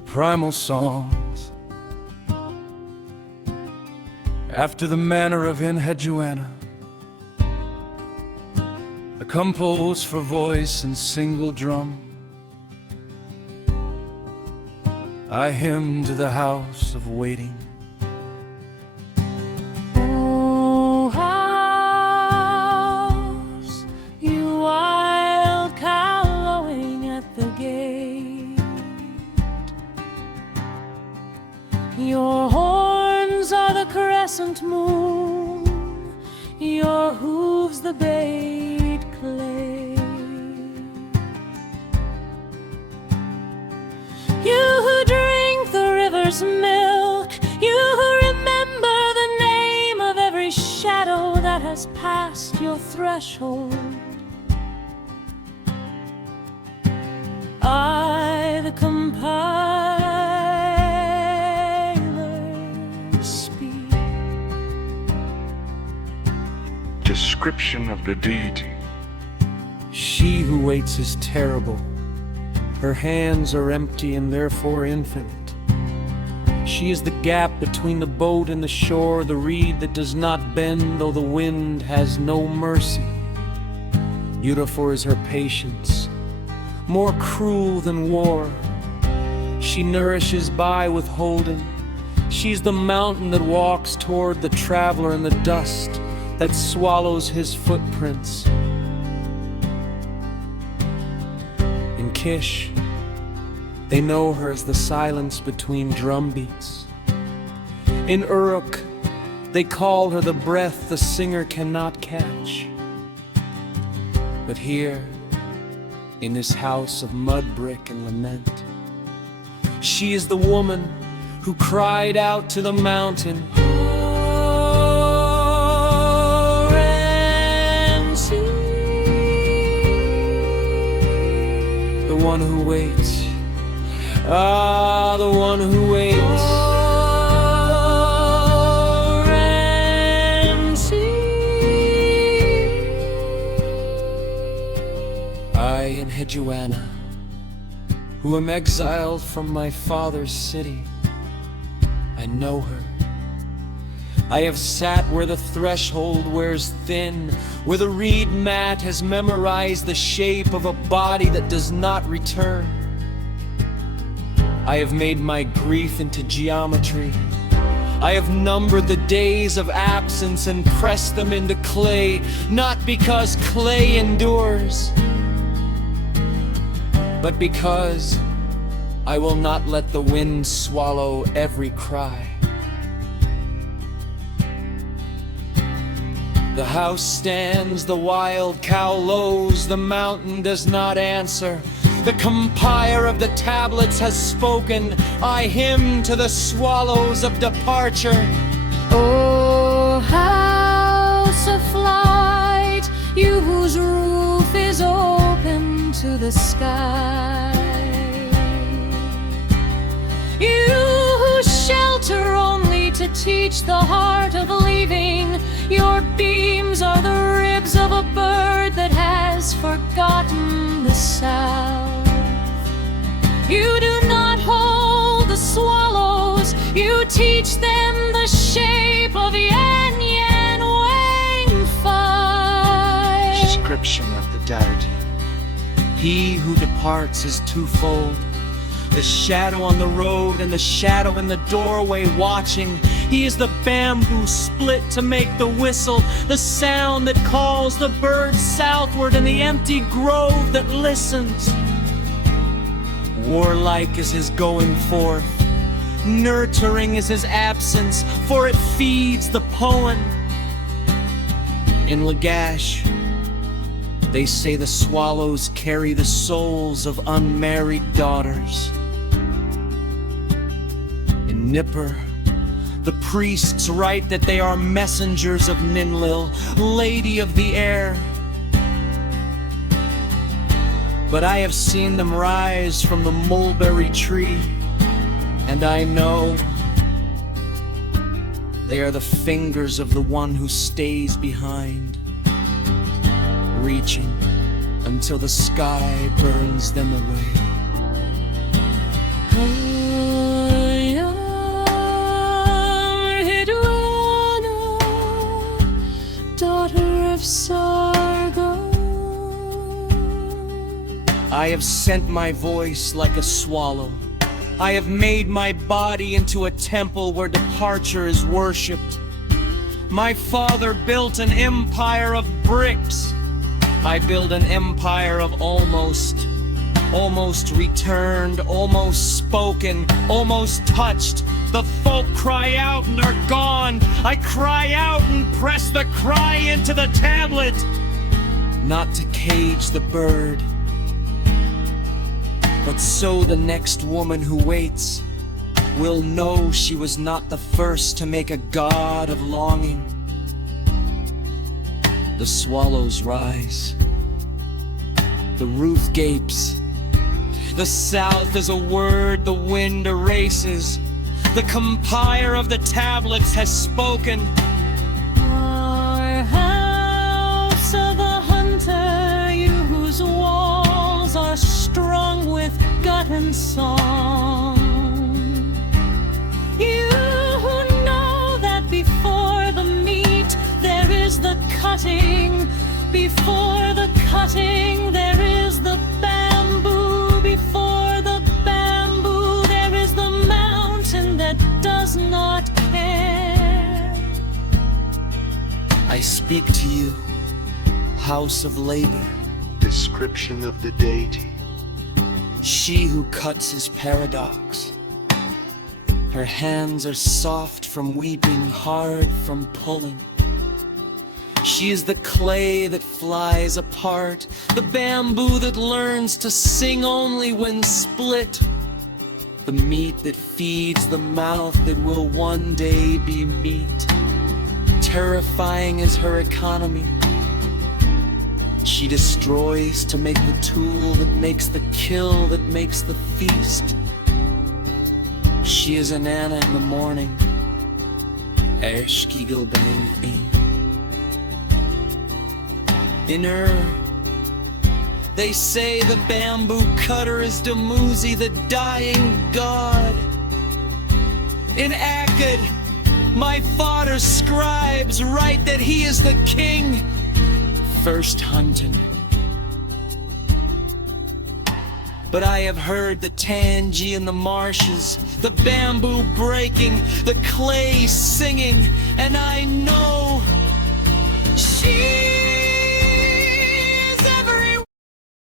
the Primal Songs, after the manner of Enheduanna, a compose for voice and single drum. I hymn to the house of waiting. Oh, house, you wild cow lowing at the gate, your horns are the crescent moon, your hooves the baked clay. You who drink the river's milk, you who remember the name of every shadow that has passed your threshold, I, the compiler, speak. Description of the Deity. She who waits is terrible. Her hands are empty and therefore infinite. She is the gap between the boat and the shore, the reed that does not bend though the wind has no mercy. Beautiful is her patience, more cruel than war. She nourishes by withholding. She's the mountain that walks toward the traveler in the dust, that swallows his footprints. In Kish, they know her as the silence between drumbeats. In Uruk, they call her the breath the singer cannot catch. But here, in this house of mud brick and lament, she is the woman who cried out to the mountain, "Roar and sing." The one who waits, the one who waits. Roar and sing. I, Enheduanna, who am exiled from my father's city, I know her. I have sat where the threshold wears thin, where the reed mat has memorized the shape of a body that does not return. I have made my grief into geometry. I have numbered the days of absence and pressed them into clay, not because clay endures, but because I will not let the wind swallow every cry. The house stands, the wild cow lows, the mountain does not answer. The compiler of the tablets has spoken. I hymn to the swallows of departure. Oh, house of flight, you whose roof is open to the sky, you who shelter only to teach the heart of leaving. Your beams are the ribs of a bird that has forgotten the south. You do not hold the swallows, you teach them the shape of yin yang wang five. Description of the Deity. He who departs is twofold, the shadow on the road and the shadow in the doorway watching. He is the bamboo split to make the whistle, the sound that calls the birds southward, and the empty grove that listens. Warlike is his going forth, nurturing is his absence, for it feeds the poem. In Lagash, they say the swallows carry the souls of unmarried daughters. In Nippur, the priests write that they are messengers of Ninlil, lady of the air. But I have seen them rise from the mulberry tree, and I know they are the fingers of the one who stays behind, reaching until the sky burns them away. of sorghum. I have sent my voice like a swallow. I have made my body into a temple where departure is worshipped. My father built an empire of bricks. I build an empire of almost returned, almost spoken, almost touched. The folk cry out and are gone. I cry out and press the cry into the tablet. Not to cage the bird, but so the next woman who waits will know she was not the first to make a god of longing. The swallows rise. The roof gapes. The south is a word the wind erases. The compiler of the tablets has spoken. Our house of the hunter, you whose walls are strung with gut and song. You who know that before the meat there is the cutting. Before the cutting there is the bamboo. Before the bamboo there is the mountain that does not care. I speak to you, house of labor. Description of the deity. She who cuts is paradox. Her hands are soft from weeping, hard from pulling. She is the clay that flies apart, the bamboo that learns to sing only when split, the meat that feeds the mouth that will one day be meat. Terrifying is her economy. She destroys to make the tool that makes the kill, that makes the feast. She is Enheduanna in the morning. Ershkigilbang. In her, they say the bamboo cutter is Dumuzi, the dying god. In Akkad, my father's scribes write that he is the king, first hunting. But I have heard the tangi in the marshes, the bamboo breaking, the clay singing, and I know she